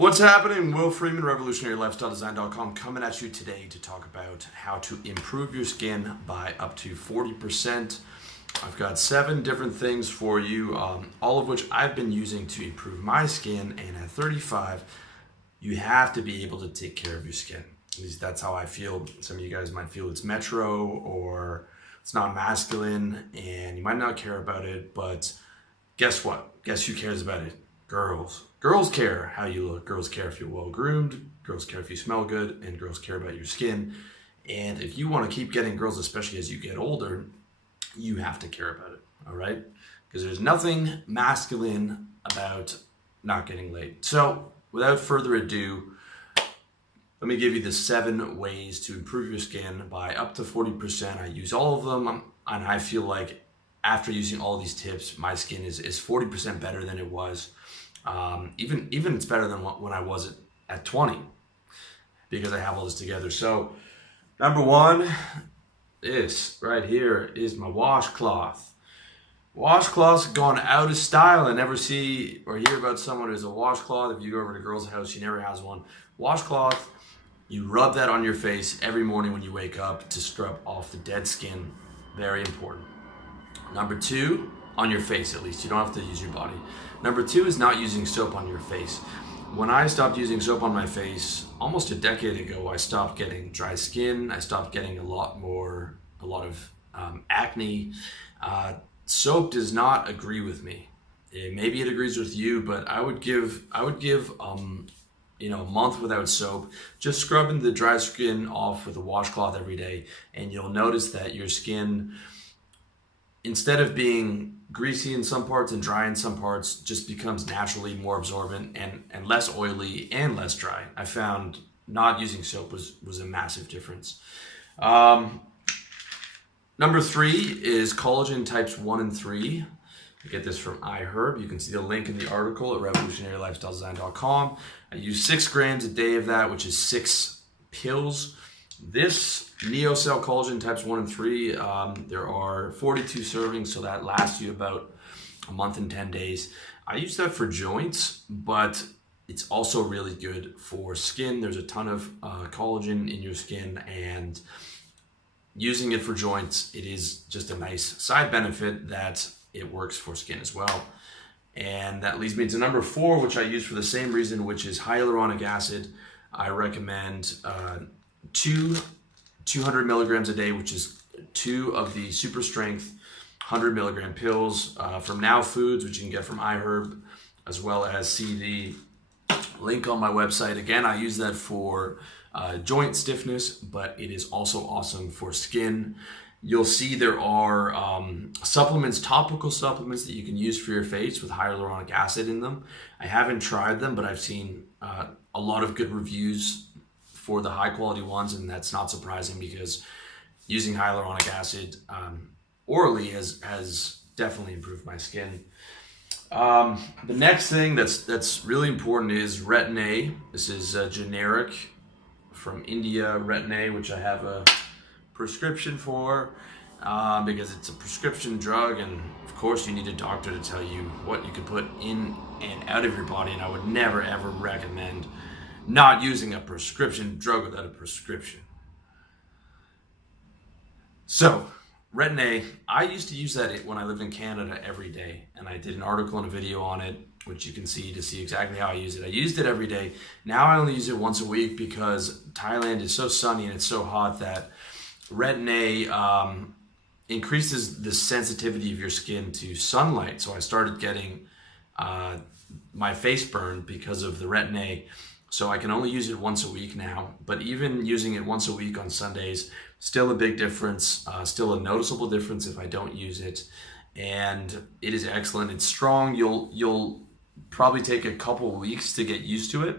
What's happening? Will Freeman, RevolutionaryLifestyleDesign.com, coming at you today to talk about how to improve your skin by up to 40%. I've got 7 different things for you, all of which I've been using to improve my skin. And at 35, you have to be able to take care of your skin. At least that's how I feel. Some of you guys might feel it's metro or it's not masculine and you might not care about it, but guess what? Guess who cares about it? Girls. Girls care how you look. Girls care if you're well groomed. Girls care if you smell good, and girls care about your skin. And if you want to keep getting girls, especially as you get older, you have to care about it, all right? Because there's nothing masculine about not getting laid. So without further ado, let me give you the 7 ways to improve your skin by up to 40%. I use all of them, and I feel like after using all these tips, my skin is 40% better than it was. Even it's better than when I was at 20, because I have all this together. So number 1, this right here is my washcloth. Washcloth's gone out of style. I never see or hear about someone who has a washcloth. If you go over to a girl's house, she never has one. Washcloth, you rub that on your face every morning when you wake up to scrub off the dead skin. Very important. Number 2, on your face at least. You don't have to use your body. Number 2 is not using soap on your face. When I stopped using soap on my face almost a decade ago, I stopped getting dry skin. I stopped getting a lot of acne. Soap does not agree with me. Maybe it agrees with you, but I would give a month without soap, just scrubbing the dry skin off with a washcloth every day, and you'll notice that your skin, instead of being greasy in some parts and dry in some parts, just becomes naturally more absorbent and less oily and less dry. I found not using soap was a massive difference. Number 3 is collagen types 1 and 3. You get this from iHerb. You can see the link in the article at revolutionarylifestyledesign.com. I use 6 grams a day of that, which is 6 pills. This NeoCell Collagen types 1 and 3, there are 42 servings, so that lasts you about a month and 10 days. I use that for joints, but it's also really good for skin. There's a ton of collagen in your skin, and using it for joints, it is just a nice side benefit that it works for skin as well. And that leads me to number 4, which I use for the same reason, which is hyaluronic acid. I recommend 200 milligrams a day, which is 2 of the super strength 100 milligram pills from Now Foods, which you can get from iHerb, as well as see the link on my website. Again, I use that for joint stiffness, but it is also awesome for skin. You'll see there are supplements, topical supplements that you can use for your face with hyaluronic acid in them. I haven't tried them, but I've seen a lot of good reviews for the high quality ones, and that's not surprising because using hyaluronic acid orally has definitely improved my skin. The next thing that's really important is Retin-A. This is generic from India, Retin-A, which I have a prescription for because it's a prescription drug, and of course you need a doctor to tell you what you can put in and out of your body, and I would never ever recommend not using a prescription drug without a prescription. So Retin-A, I used to use that when I lived in Canada every day, and I did an article and a video on it, which you can see to see exactly how I use it. I used it every day. Now I only use it once a week because Thailand is so sunny and it's so hot that Retin-A increases the sensitivity of your skin to sunlight. So I started getting my face burned because of the Retin-A. So I can only use it once a week now, but even using it once a week on Sundays, still a big difference, still a noticeable difference if I don't use it. And it is excellent. It's strong. You'll probably take a couple weeks to get used to it.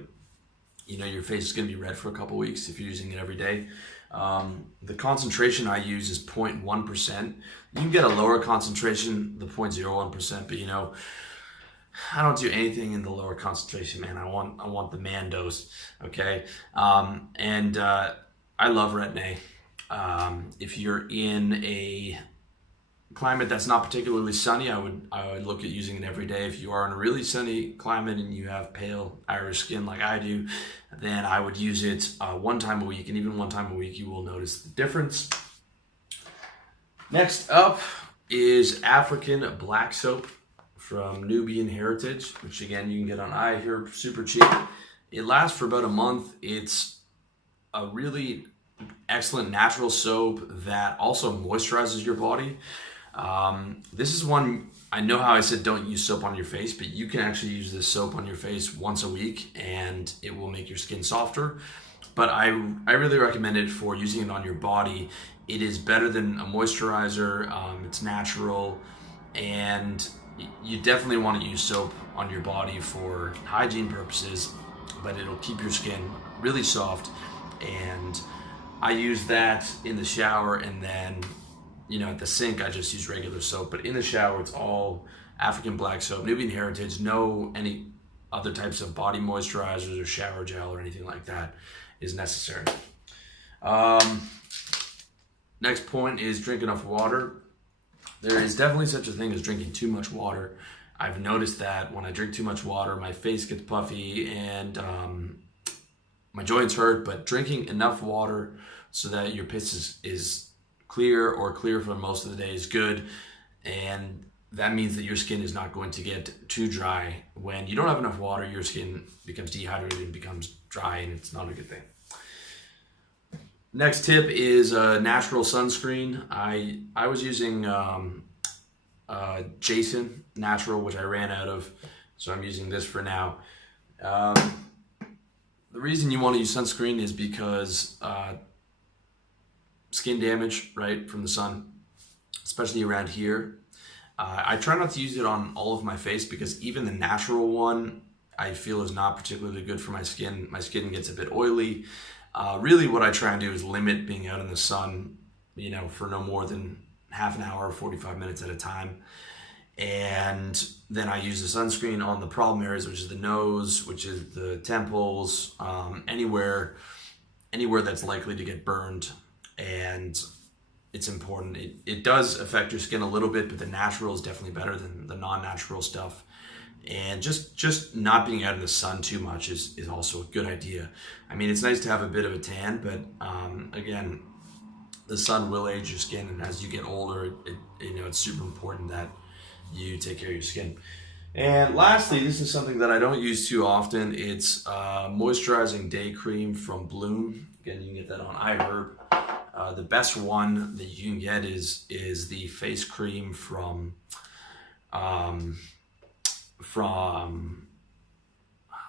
You know, your face is going to be red for a couple weeks if you're using it every day. The concentration I use is 0.1%. You can get a lower concentration, the 0.01%, but you know, I don't do anything in the lower concentration, man. I want the man dose, okay? I love Retin-A. If you're in a climate that's not particularly sunny, I would look at using it every day. If you are in a really sunny climate and you have pale Irish skin like I do, then I would use it one time a week, and even one time a week you will notice the difference. Next up is African black soap from Nubian Heritage, which again you can get on iHerb super cheap. It lasts for about a month. It's a really excellent natural soap that also moisturizes your body. This is one, I know how I said don't use soap on your face, but you can actually use this soap on your face once a week and it will make your skin softer. But I really recommend it for using it on your body. It is better than a moisturizer. It's natural, and you definitely want to use soap on your body for hygiene purposes, but it'll keep your skin really soft. And I use that in the shower, and then at the sink I just use regular soap, but in the shower it's all African black soap, Nubian Heritage. No any other types of body moisturizers or shower gel or anything like that is necessary. Next point is drink enough water. There is definitely such a thing as drinking too much water. I've noticed that when I drink too much water, my face gets puffy and my joints hurt, but drinking enough water so that your piss is clear or clear for most of the day is good. And that means that your skin is not going to get too dry. When you don't have enough water, your skin becomes dehydrated and becomes dry, and it's not a good thing. Next tip is a natural sunscreen. I was using Jason Natural, which I ran out of, so I'm using this for now. The reason you want to use sunscreen is because skin damage, right, from the sun, especially around here. I try not to use it on all of my face because even the natural one I feel is not particularly good for my skin. My skin gets a bit oily. Really what I try and do is limit being out in the sun, for no more than half an hour or 45 minutes at a time. And then I use the sunscreen on the problem areas, which is the nose, which is the temples, anywhere that's likely to get burned. And it's important. It does affect your skin a little bit, but the natural is definitely better than the non-natural stuff. And just not being out in the sun too much is also a good idea. I mean, it's nice to have a bit of a tan, but again, the sun will age your skin, and as you get older, it's super important that you take care of your skin. And lastly, this is something that I don't use too often. It's moisturizing day cream from Bloom. Again, you can get that on iHerb. The best one that you can get is the face cream from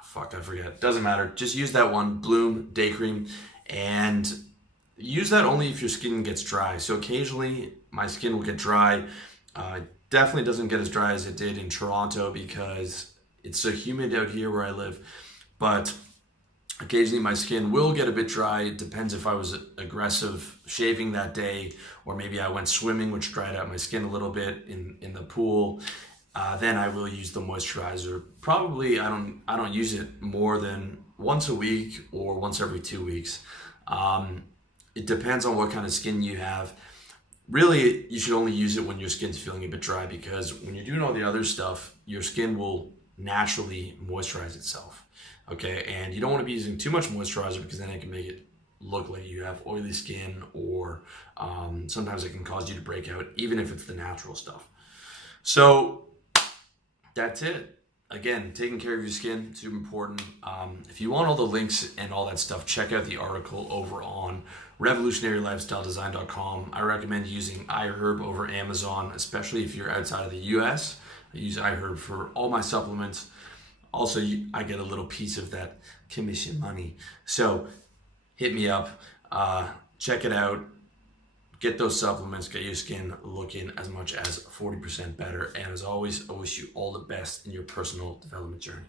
fuck, I forget. Doesn't matter. Just use that one, Bloom Day Cream, and use that only if your skin gets dry. So occasionally my skin will get dry. Definitely doesn't get as dry as it did in Toronto because it's so humid out here where I live. But occasionally my skin will get a bit dry. It depends if I was aggressive shaving that day, or maybe I went swimming, which dried out my skin a little bit in the pool. Then I will use the moisturizer. Probably I don't use it more than once a week or once every 2 weeks. It depends on what kind of skin you have. Really, you should only use it when your skin's feeling a bit dry, because when you're doing all the other stuff, your skin will naturally moisturize itself. Okay, and you don't want to be using too much moisturizer because then it can make it look like you have oily skin, or sometimes it can cause you to break out, even if it's the natural stuff. So that's it. Again, taking care of your skin, super important. If you want all the links and all that stuff, check out the article over on revolutionarylifestyledesign.com. I recommend using iHerb over Amazon, especially if you're outside of the US. I use iHerb for all my supplements. Also, I get a little piece of that commission money. So hit me up, check it out. Get those supplements, get your skin looking as much as 40% better. And as always, I wish you all the best in your personal development journey.